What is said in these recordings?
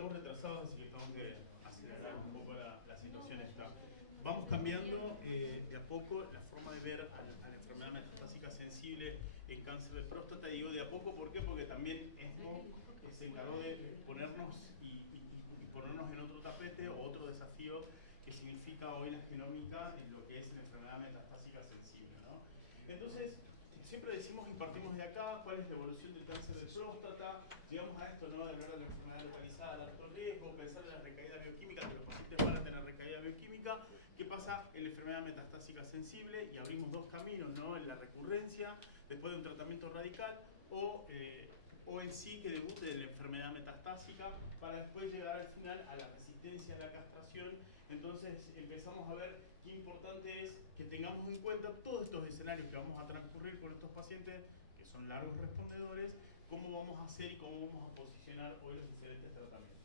estamos retrasados, así que tengo que acelerar un poco la situación esta. Vamos cambiando de a poco la forma de ver a la enfermedad metastásica sensible en cáncer de próstata. Digo de a poco, ¿por qué? Porque también ESMO se encargó de ponernos y ponernos en otro tapete o otro desafío que significa hoy la genómica en lo que es la enfermedad metastásica sensible, ¿no? Entonces, siempre decimos y partimos de acá, cuál es la evolución del cáncer de próstata, llegamos a esto, ¿no? De hablar de la enfermedad localizada de alto riesgo, pensar en la recaída bioquímica, que los pacientes van a tener recaída bioquímica, qué pasa en la enfermedad metastásica sensible, y abrimos dos caminos, ¿no? En la recurrencia, después de un tratamiento radical, o en sí que debute en la enfermedad metastásica para después llegar al final a la resistencia a la castración. Entonces empezamos a ver qué importante es que tengamos en cuenta todos estos escenarios que vamos a transcurrir con estos pacientes que son largos respondedores, cómo vamos a hacer y cómo vamos a posicionar hoy los diferentes tratamientos.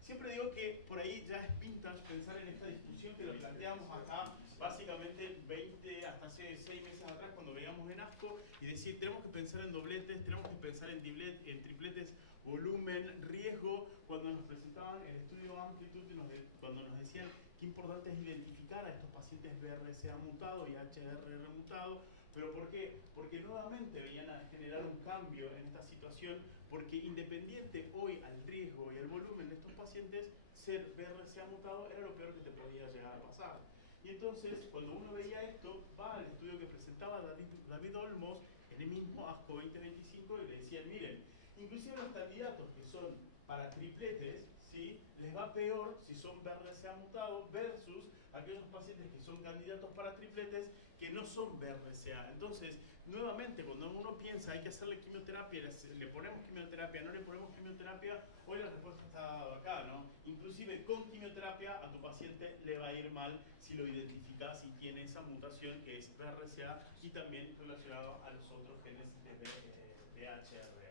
Siempre digo que por ahí ya es vintage pensar en esta discusión que lo planteamos acá básicamente 20 hasta hace 6 meses atrás cuando veíamos en ASCO y decir tenemos que pensar en dobletes, tenemos que pensar en tripletes, volumen, riesgo, cuando nos presentaban el estudio Amplitude, cuando nos decían qué importante es identificar a estos pacientes BRCA mutado y HRR mutado. ¿Pero por qué? Porque nuevamente veían a generar un cambio en esta situación, porque independiente hoy al riesgo y al volumen de estos pacientes, ser BRCA mutado era lo peor que te podía llegar a pasar. Y entonces, cuando uno veía esto, va al estudio que presentaba David Olmos en el mismo ASCO 2025 y le decían, miren, inclusive los candidatos que son para tripletes, ¿sí? Les va peor si son BRCA mutados versus aquellos pacientes que son candidatos para tripletes que no son BRCA. Entonces, nuevamente, cuando uno piensa hay que hacerle quimioterapia, le ponemos quimioterapia, no le ponemos quimioterapia, hoy la respuesta está dada acá, ¿no? Inclusive con quimioterapia a tu paciente le va a ir mal si lo identificas y tiene esa mutación que es BRCA y también relacionado a los otros genes de HRR.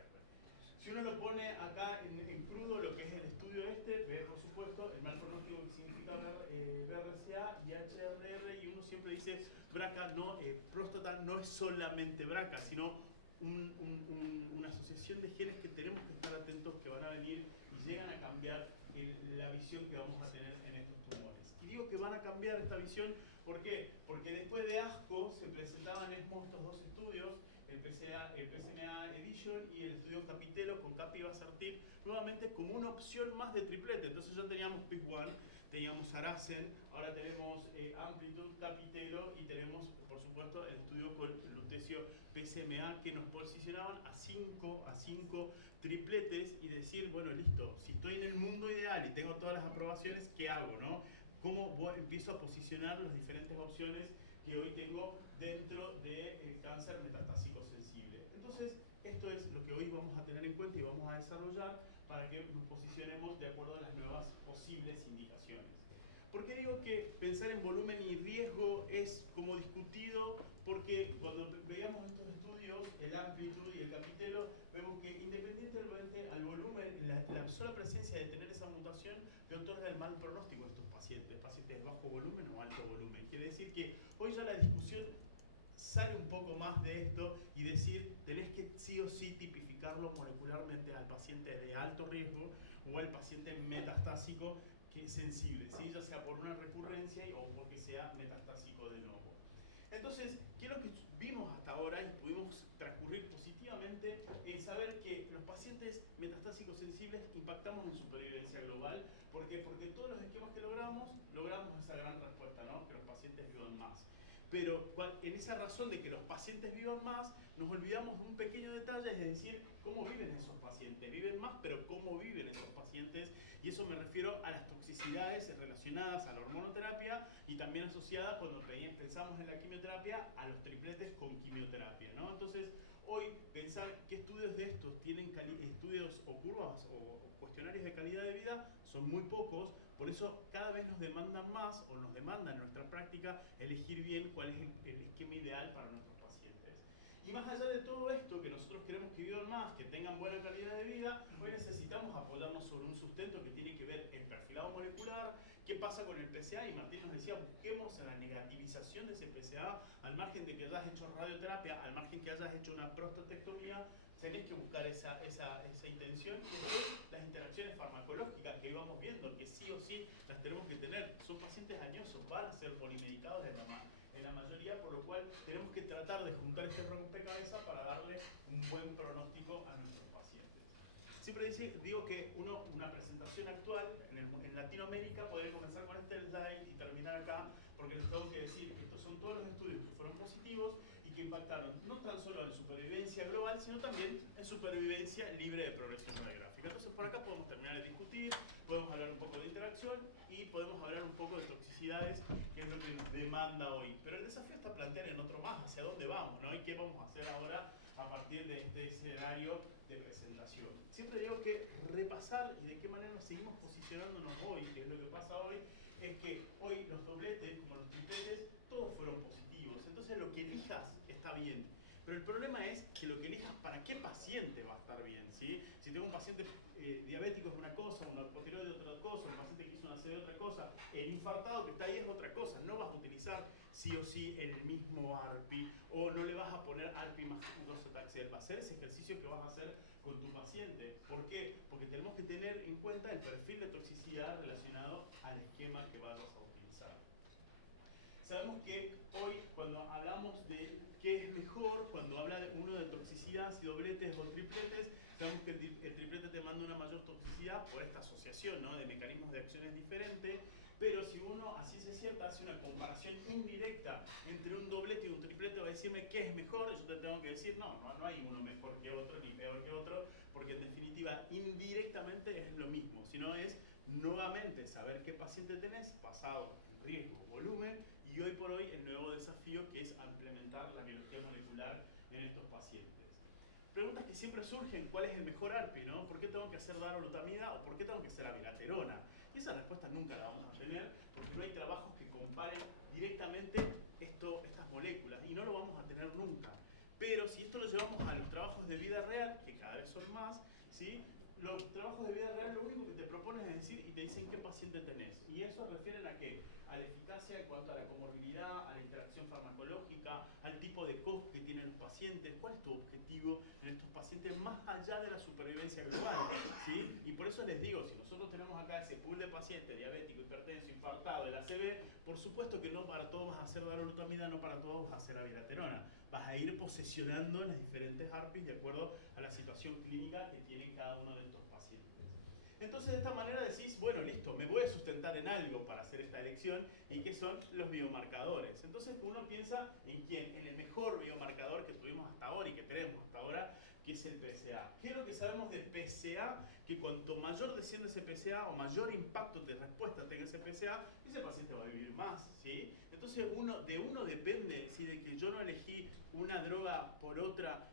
Si uno lo pone acá en crudo, lo que es el estudio ve por supuesto el mal pronóstico que significa BRCA y HRR, y uno siempre dice BRCA no, próstata no es solamente BRCA, sino una asociación de genes que tenemos que estar atentos, que van a venir y llegan a cambiar la visión que vamos a tener en estos tumores. Y digo que van a cambiar esta visión, ¿por qué? Porque después de ASCO se presentaban estos dos estudios, el PSMA Edition y el estudio Capitelo con Capivasertib, nuevamente como una opción más de triplete. Entonces ya teníamos PIC1, teníamos Aracen, ahora tenemos Amplitude, Capitelo y tenemos, por supuesto, el estudio con lutecio PSMA que nos posicionaban a 5 tripletes y decir, bueno, listo, si estoy en el mundo ideal y tengo todas las aprobaciones, ¿qué hago, no? ¿Cómo empiezo a posicionar las diferentes opciones que hoy tengo dentro del cáncer metastásico sensible? Entonces, esto es lo que hoy vamos a tener en cuenta y vamos a desarrollar para que nos posicionemos de acuerdo a las nuevas posibles indicaciones. ¿Por qué digo que pensar en volumen y riesgo es como discutido? Porque cuando veíamos estos estudios, el Amplitude y el Capitelo, vemos que independientemente al volumen, la sola presencia de tener esa mutación le otorga el mal pronóstico a estos pacientes de bajo volumen o alto volumen. Quiere decir que hoy ya la discusión sale un poco más de esto y decir, tenés que sí o sí tipificarlo molecularmente al paciente de alto riesgo o al paciente metastásico que es sensible, ¿sí? Ya sea por una recurrencia o porque sea metastásico de nuevo. Entonces, ¿qué es lo que vimos hasta ahora y pudimos transcurrir positivamente en saber que los pacientes metastásicos sensibles impactamos en supervivencia global? ¿Por qué? Porque todos los esquemas que logramos esa gran respuesta, ¿no? Que los pacientes vivan más. Pero en esa razón de que los pacientes vivan más, nos olvidamos de un pequeño detalle, es decir, cómo viven esos pacientes. Viven más, pero cómo viven esos pacientes. Y eso me refiero a las toxicidades relacionadas a la hormonoterapia y también asociadas cuando pensamos en la quimioterapia a los tripletes con quimioterapia, ¿no? Entonces, hoy pensar qué estudios de estos tienen estudios o curvas o cuestionarios de calidad de vida son muy pocos, por eso cada vez nos demandan más o nos demandan en nuestra práctica elegir bien cuál es el esquema ideal para nuestros pacientes. Y más allá de todo esto, que nosotros queremos que vivan más, que tengan buena calidad de vida, hoy necesitamos apoyarnos sobre un sustento que tiene que ver el perfilado molecular, qué pasa con el PSA, y Martín nos decía, busquemos la negativización de ese PSA, al margen de que hayas hecho radioterapia, al margen que hayas hecho una prostatectomía, tenés que buscar esa intención, y después las interacciones farmacológicas. pacientes añosos van a ser polimedicados en la mayoría, por lo cual tenemos que tratar de juntar este rompecabezas para darle un buen pronóstico a nuestros pacientes. Siempre digo que una presentación actual en Latinoamérica podría comenzar con este slide y terminar acá, porque les tengo que decir que estos son todos los estudios que fueron positivos y que impactaron no tan solo en supervivencia global, sino también en supervivencia libre de progresión radiográfica. Entonces por acá podemos terminar de discutir, podemos hablar un poco de interacción y podemos hablar un poco de toxicidades, que es lo que nos demanda hoy. Pero el desafío está plantear en otro más, hacia dónde vamos, ¿no? Y qué vamos a hacer ahora a partir de este escenario de presentación. Siempre digo que repasar y de qué manera nos seguimos posicionándonos hoy, que es lo que pasa hoy, es que hoy los dobletes, como los tripletes, todos fueron positivos. Entonces lo que elijas está bien. Pero el problema es que lo que elijas para qué paciente va a estar bien, ¿sí? Si tengo un paciente diabético es una cosa, un hipotiroide es otra cosa, un paciente que hizo una CD es otra cosa, el infartado que está ahí es otra cosa. No vas a utilizar sí o sí el mismo ARPI o no le vas a poner ARPI más docetaxel. Va a ser ese ejercicio que vas a hacer con tu paciente. ¿Por qué? Porque tenemos que tener en cuenta el perfil de toxicidad relacionado al esquema que vayas a utilizar. Sabemos que hoy cuando hablamos de qué es mejor, cuando habla uno de toxicidad, si dobletes o tripletes, sabemos que el triplete te manda una mayor toxicidad por esta asociación, ¿no?, de mecanismos de acciones diferentes, pero si uno, así se cierta, hace una comparación indirecta entre un doblete y un triplete, va a decirme qué es mejor, yo te tengo que decir, no hay uno mejor que otro ni peor que otro, porque en definitiva indirectamente es lo mismo, sino es nuevamente saber qué paciente tenés, basado en riesgo, volumen, y hoy por hoy el nuevo desafío que es implementar la biología molecular en estos pacientes. Preguntas que siempre surgen: ¿cuál es el mejor ARPI, ¿no? ¿Por qué tengo que hacer darolutamida o por qué tengo que hacer abiraterona? Y esa respuesta nunca la vamos a tener porque no hay trabajos que comparen directamente estas moléculas y no lo vamos a tener nunca. Pero si esto lo llevamos a los trabajos de vida real, que cada vez son más, ¿sí?, los trabajos de vida real lo único que te proponen es decir y te dicen qué paciente tenés. Y eso refieren a qué? A la eficacia en cuanto a la comorbilidad, a la interacción farmacológica, al tipo de costo que tienen los pacientes, cuál es tu objetivo en estos pacientes más allá de la supervivencia global, ¿sí? Y por eso les digo, si nosotros tenemos acá ese pool de pacientes, diabético, hipertenso, infartado, del ACV, por supuesto que no para todos vas a hacer darolutamida, no para todos vas a hacer abiraterona. Vas a ir posesionando las diferentes ARPIs de acuerdo a la situación clínica que tiene cada uno de estos pacientes. Entonces de esta manera decís, bueno, listo, me voy a sustentar en algo para hacer esta elección, y que son los biomarcadores. Entonces uno piensa en quién, en el mejor biomarcador que tuvimos hasta ahora y que tenemos hasta ahora, que es el PSA. ¿Qué es lo que sabemos de PSA? Que cuanto mayor desciende ese PSA o mayor impacto de respuesta tenga ese PSA, ese paciente va a vivir más, ¿sí? Entonces de uno depende, si de que yo no elegí una droga por otra,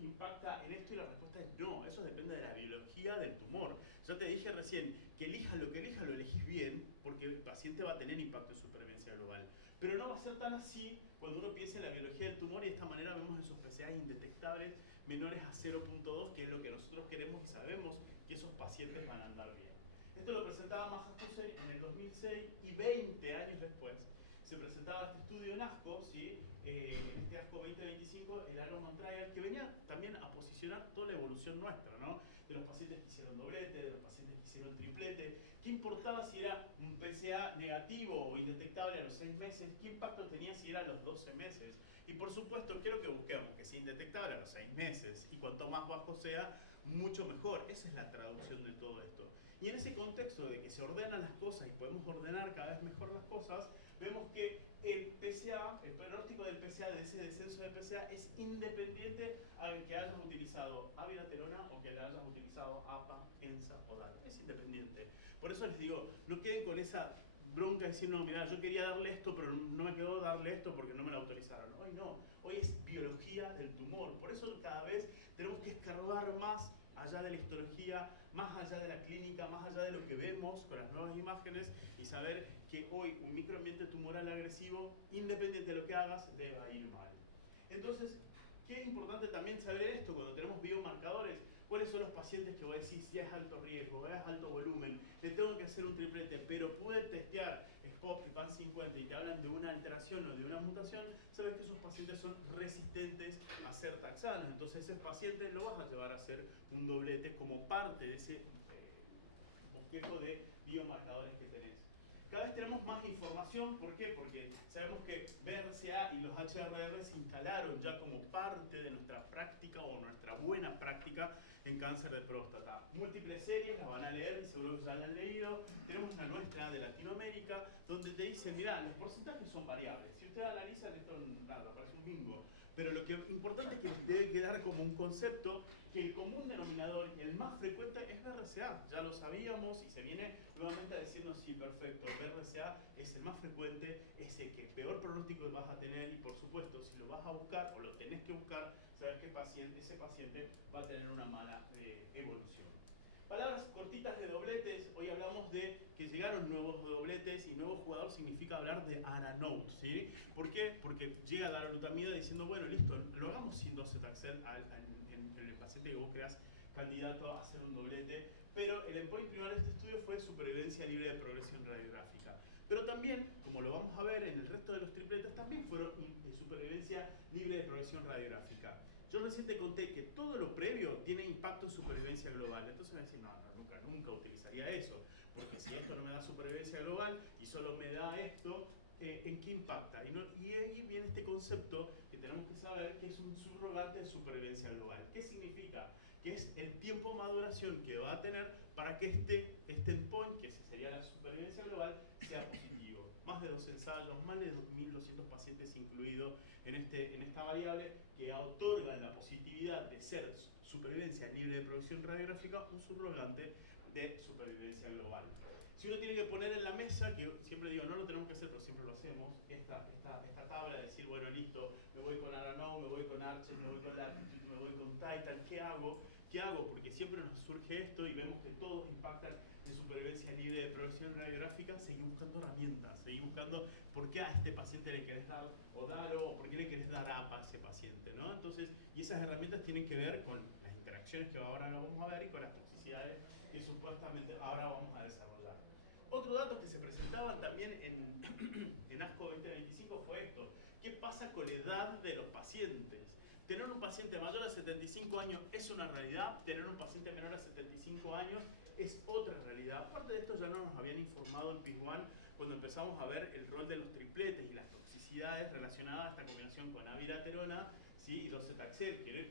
impacta en esto, y la respuesta es no. Eso depende de la biología del tumor. Yo te dije recién que elijas lo que elijas, lo elegís bien, porque el paciente va a tener impacto en supervivencia global. Pero no va a ser tan así cuando uno piensa en la biología del tumor, y de esta manera vemos esos PSA indetectables menores a 0.2, que es lo que nosotros queremos y sabemos que esos pacientes van a andar bien. Esto lo presentaba Maja Hussein en el 2006, y 20 años después se presentaba este estudio en ASCO, ¿sí? En este ASCO 2025, el Arrowman Trial, que venía también a posicionar toda la evolución nuestra, ¿no? De los pacientes que hicieron doblete, de los pacientes que hicieron triplete. ¿Qué importaba si era un PSA negativo o indetectable a los 6 meses? ¿Qué impacto tenía si era a los 12 meses? Y por supuesto, ¿qué es lo que busquemos? Que sea indetectable a los 6 meses. Y cuanto más bajo sea, mucho mejor. Esa es la traducción de todo esto. Y en ese contexto de que se ordenan las cosas y podemos ordenar cada vez mejor las cosas, vemos que el PSA, el pronóstico del PSA, de ese descenso del PSA, es independiente a que hayas utilizado abiraterona o que le hayas utilizado APA, ENSA o DAL. Es independiente. Por eso les digo, no queden con esa bronca de decir, no, mira, yo quería darle esto, pero no me quedó darle esto porque no me lo autorizaron. Hoy no, hoy es biología del tumor. Por eso cada vez tenemos que escarbar más allá de la histología, más allá de la clínica, más allá de lo que vemos con las nuevas imágenes, y saber que hoy un microambiente tumoral agresivo, independiente de lo que hagas, le va a ir mal. Entonces, qué importante también saber esto cuando tenemos biomarcadores. ¿Cuáles son los pacientes que voy a decir si es alto riesgo, es alto volumen, le tengo que hacer un triplete, pero pude testear SPOP y PAN50 y te hablan de una alteración o de una mutación? Sabes que esos pacientes son resistentes a ser taxanos. Entonces ese paciente lo vas a llevar a hacer un doblete como parte de ese bosquejo de biomarcadores que tenés. cada vez tenemos más información. ¿Por qué? Porque sabemos que BRCA y los HRR se instalaron ya como parte de nuestra práctica o nuestra buena práctica en cáncer de próstata. Múltiples series, las van a leer y seguro que ya la han leído. Tenemos una nuestra de Latinoamérica donde te dicen, mirá, los porcentajes son variables. Si ustedes analizan esto, nada, parece un bingo. Pero lo que es importante es que les debe quedar como un concepto que el común denominador y el más frecuente es BRCA. Ya lo sabíamos y se viene nuevamente a decirnos, sí, perfecto, BRCA es el más frecuente, es el que peor pronóstico vas a tener y por supuesto, si lo vas a buscar o lo tenés que buscar, sabes que ese paciente va a tener una mala evolución. Palabras cortitas de dobletes. Hoy hablamos de que llegaron nuevos dobletes y nuevo jugador significa hablar de Aranaut, ¿sí? ¿Por qué? Porque llega darolutamida diciendo, bueno, listo, lo hagamos sin docetaxel en el paciente que vos creas candidato a hacer un doblete, pero el endpoint primario de este estudio fue supervivencia libre de progresión radiográfica. Pero también, como lo vamos a ver en el resto de los tripletes, también fueron supervivencia libre de progresión radiográfica. Yo recién te conté que todo lo previo tiene impacto en supervivencia global. Entonces me decís, no, nunca utilizaría eso. Porque si esto no me da supervivencia global y solo me da esto, ¿en qué impacta? Y ahí viene este concepto que tenemos que saber que es un subrogante de supervivencia global. ¿Qué significa? Que es el tiempo de maduración que va a tener para que este endpoint, que sería la supervivencia global, sea positivo. Más de 2 ensayos, más de 2.200 pacientes incluidos en esta variable que otorgan la positividad de ser supervivencia libre de progresión radiográfica, un subrogante de supervivencia global. Si uno tiene que poner en la mesa, que siempre digo, no lo tenemos que hacer, pero siempre lo hacemos, esta tabla de decir, bueno, listo, me voy con Aranaut, me voy con Archer, me voy con Latitude, me voy con Titan, ¿qué hago? ¿Qué hago? Porque siempre nos surge esto y vemos que todos impactan en supervivencia libre de progresión radiográfica. Seguimos buscando herramientas, seguimos buscando por qué a este paciente le querés dar ODARO o por qué le querés dar APA a ese paciente, ¿no? Entonces, y esas herramientas tienen que ver con las interacciones que ahora no vamos a ver y con las toxicidades que supuestamente ahora vamos a desarrollar. Otro dato que se presentaban también en ASCO 2025 fue esto. ¿Qué pasa con la edad de los pacientes? Tener un paciente mayor a 75 años es una realidad, tener un paciente menor a 75 años es otra realidad. Aparte de esto ya no nos habían informado en PIS1 cuando empezamos a ver el rol de los tripletes y las toxicidades relacionadas a esta combinación con abiraterona, ¿sí? Y docetaxel, que es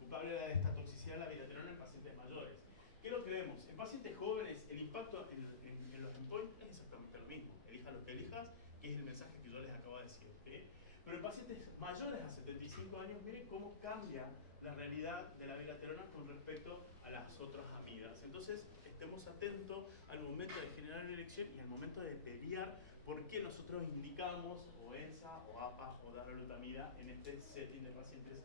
culpable de esta toxicidad la abiraterona en pacientes mayores. ¿Qué es lo que vemos? En pacientes jóvenes el impacto en los endpoints es exactamente lo mismo. Elijas lo que elijas, que es el mensaje que yo les acabo de decir. ¿Okay? Pero en pacientes mayores a 75 años, miren cómo cambia la realidad de la abiraterona con respecto a las otras amidas. Entonces, estemos atentos al momento de generar una elección y al momento de pelear por qué nosotros indicamos o ENSA o APA o darolutamida en este setting de pacientes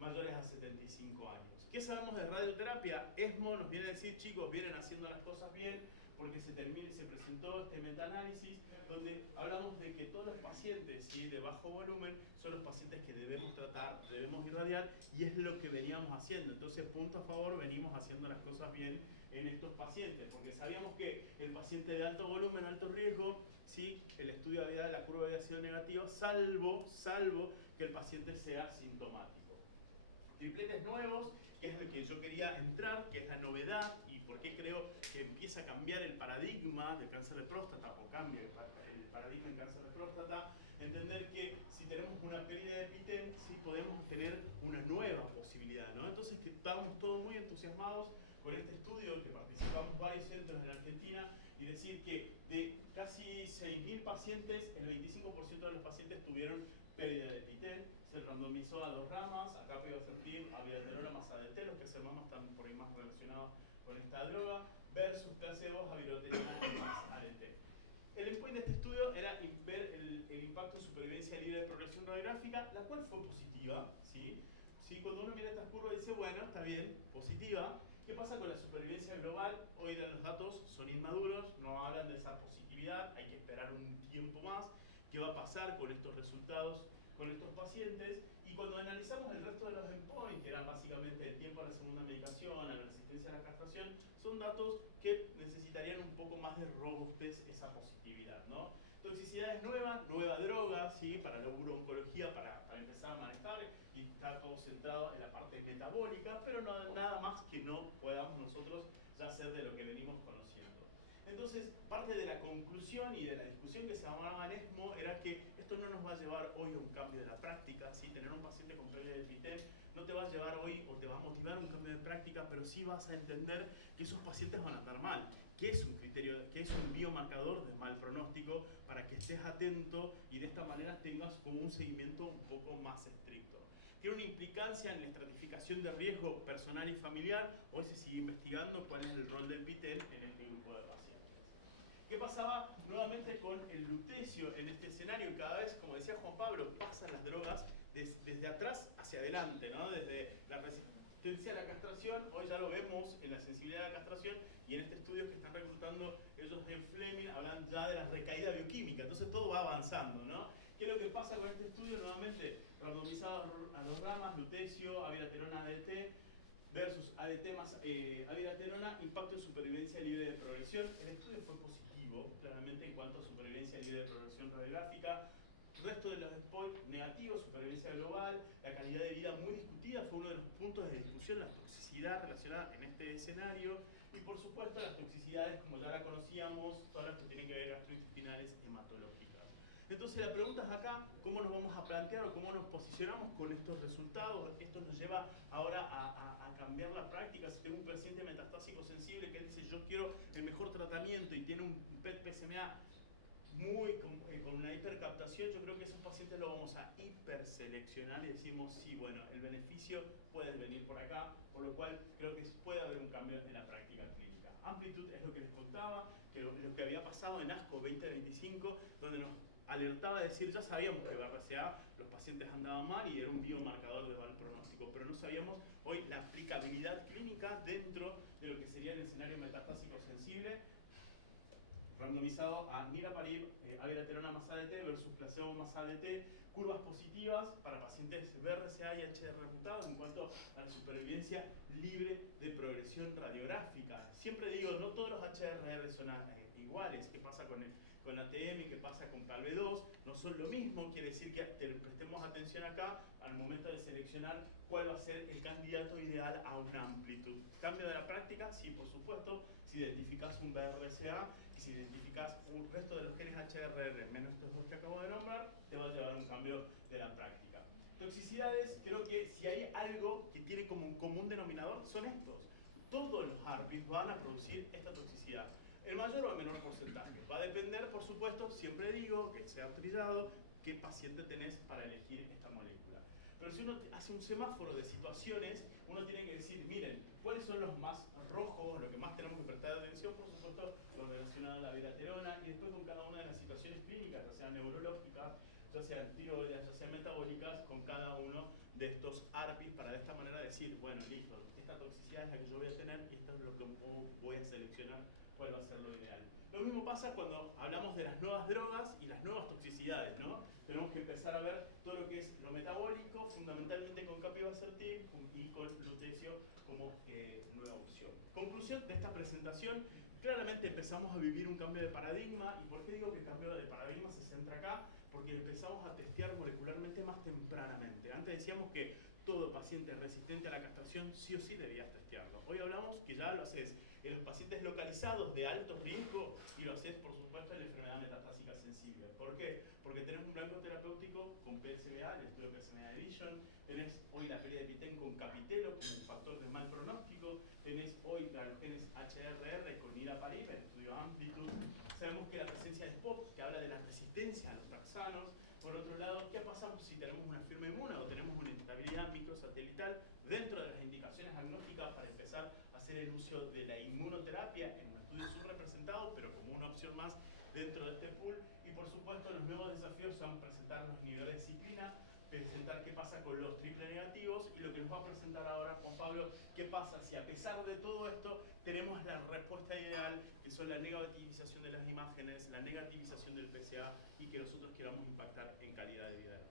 mayores a 75 años. ¿Qué sabemos de radioterapia? ESMO nos viene a decir, chicos, vienen haciendo las cosas bien, porque se presentó este metaanálisis donde hablamos de que todos los pacientes, ¿sí?, de bajo volumen son los pacientes que debemos tratar, debemos irradiar, y es lo que veníamos haciendo. Entonces, punto a favor, venimos haciendo las cosas bien en estos pacientes, porque sabíamos que el paciente de alto volumen, alto riesgo, ¿sí?, el estudio había la curva había sido negativa, salvo que el paciente sea sintomático. Tripletes nuevos, que es el que yo quería entrar, que es la novedad y por qué creo que empieza a cambiar el paradigma del cáncer de próstata o cambia el paradigma del cáncer de próstata. Entender que si tenemos una pérdida de epitén, sí podemos tener una nueva posibilidad, ¿no? Entonces que estábamos todos muy entusiasmados con este estudio, que participamos varios centros en Argentina, y decir que de casi 6.000 pacientes, el 25% de los pacientes tuvieron pérdida de epitén, se randomizó a 2 ramas, acá pivasertib, abiraterona más adetelo, que se llama están por ahí más relacionados con esta droga, versus placebo, abiraterona más adetelo. El endpoint de este estudio era ver el impacto en supervivencia libre de progresión radiográfica, la cual fue positiva, ¿sí? ¿Sí? Cuando uno mira estas curvas dice, bueno, está bien, positiva. ¿Qué pasa con la supervivencia global? Hoy los datos son inmaduros, no hablan de esa positividad, hay que esperar un tiempo más. ¿Qué va a pasar con estos resultados con estos pacientes? Y cuando analizamos el resto de los endpoints, que eran básicamente el tiempo a la segunda medicación, a la resistencia a la castración, son datos que necesitarían un poco más de robustez esa positividad, ¿no? Toxicidades nuevas, nueva droga, ¿sí?, para la urooncología, para empezar a manejar, y está todo centrado en la parte metabólica, pero no, nada más que no podamos nosotros ya hacer de lo que venimos conociendo. Entonces, parte de la conclusión y de la discusión que se llamaba en ESMO era que esto no nos va a llevar hoy a un cambio de la práctica, ¿sí? Tener un paciente con pérdida de Pitén no te va a llevar hoy o te va a motivar un cambio de práctica, pero sí vas a entender que esos pacientes van a andar mal, que es un criterio, que es un biomarcador de mal pronóstico para que estés atento y de esta manera tengas como un seguimiento un poco más estricto. Tiene una implicancia en la estratificación de riesgo personal y familiar. Hoy se sigue investigando cuál es el rol del Pitén en este grupo de pacientes. ¿Qué pasaba nuevamente con el lutecio en este escenario? Cada vez, como decía Juan Pablo, pasan las drogas desde atrás hacia adelante, ¿no? Desde la resistencia a la castración, hoy ya lo vemos en la sensibilidad a la castración, y en este estudio que están reclutando ellos en Fleming hablan ya de la recaída bioquímica, entonces todo va avanzando, ¿no? ¿Qué es lo que pasa con este estudio? Nuevamente, randomizado a dos ramas, lutecio, abiraterona ADT, versus ADT más abiraterona, impacto en supervivencia libre de progresión. El estudio fue positivo, claramente, en cuanto a supervivencia libre de progresión radiográfica. El resto de los spoils negativos, supervivencia global, la calidad de vida muy discutida, fue uno de los puntos de discusión, la toxicidad relacionada en este escenario, y por supuesto las toxicidades, como ya la conocíamos, todas las que tienen que ver gastrointestinales hematológicas. Entonces la pregunta es acá, ¿cómo nos vamos a plantear o cómo nos posicionamos con estos resultados? Esto nos lleva ahora a cambiar la práctica. Si tengo un paciente metastásico sensible que dice yo quiero el mejor tratamiento y tiene un PET-PSMA con una hipercaptación, yo creo que esos pacientes lo vamos a hiperseleccionar y decimos, sí, bueno, el beneficio puede venir por acá, por lo cual creo que puede haber un cambio en la práctica clínica. Amplitud es lo que les contaba, que lo que había pasado en ASCO 2025, donde nos alertaba de decir, ya sabíamos que BRCA, los pacientes andaban mal y era un biomarcador de mal pronóstico, pero no sabíamos hoy la aplicabilidad clínica dentro de lo que sería el escenario metastásico sensible, randomizado a niraparib, abiraterona más ADT versus placebo más ADT, curvas positivas para pacientes BRCA y HR mutados en cuanto a la supervivencia libre de progresión radiográfica. Siempre digo, no todos los HRR son iguales. ¿Qué pasa con ATM? ¿Qué pasa con CALB2? No son lo mismo, quiere decir que prestemos atención acá al momento de seleccionar cuál va a ser el candidato ideal a una amplitud. ¿Cambio de la práctica? Sí, por supuesto. Si identificas un BRCA y si identificas un resto de los genes HRR menos estos dos que acabo de nombrar, te va a llevar a un cambio de la práctica. Toxicidades, creo que si hay algo que tiene como un común denominador, son estos. Todos los ARPIs van a producir esta toxicidad. El mayor o el menor porcentaje. Va a depender, por supuesto, siempre digo, que sea trillado, qué paciente tenés para elegir esta molécula. Pero si uno hace un semáforo de situaciones, uno tiene que decir, miren, ¿cuáles son los más rojos, lo que más tenemos que prestar atención? Por supuesto, lo relacionado a la abiraterona, y después con cada una de las situaciones clínicas, ya sean neurológicas, ya sean tiroides, ya sean metabólicas, con cada uno de estos ARPIs, para de esta manera decir, bueno, listo, esta toxicidad es la que yo voy a tener y esto es lo que voy a seleccionar cuál va a ser lo ideal. Lo mismo pasa cuando hablamos de las nuevas drogas y las nuevas toxicidades, ¿no? Tenemos que empezar a ver todo lo que es lo metabólico, fundamentalmente con capivasertib y con lutecio como nueva opción. Conclusión de esta presentación, claramente empezamos a vivir un cambio de paradigma. ¿Y por qué digo que el cambio de paradigma se centra acá? Porque empezamos a testear molecularmente más tempranamente. Antes decíamos que todo paciente resistente a la castración sí o sí debías testearlo. Hoy hablamos que ya lo haces en los pacientes localizados de alto riesgo y lo haces, por supuesto, en la enfermedad metastásica sensible. ¿Por qué? Porque tenés un blanco terapéutico con PSMA, el estudio PSMA Edition, tenés hoy la pérdida de Pitén con capitelo como un factor de mal pronóstico, tenés hoy los genes HRR con niraparib, el estudio Amplitud. Sabemos que la presencia de SPOP, que habla de la resistencia a los taxanos. Por otro lado, ¿qué pasamos si tenemos una firma inmune o tenemos una instabilidad microsatelital dentro de las indicaciones agnósticas para empezar a hacer el uso de la inmunoterapia en un estudio subrepresentado, pero como una opción más dentro de este pool? Y por supuesto, los nuevos desafíos son presentar los niveles de disciplina, presentar qué pasa con los triple negativos, y lo que nos va a presentar ahora Juan Pablo, qué pasa si a pesar de todo esto tenemos la respuesta ideal, que son la negativización de las imágenes, la negativización del PSA, y que nosotros queramos impactar en calidad de vida de la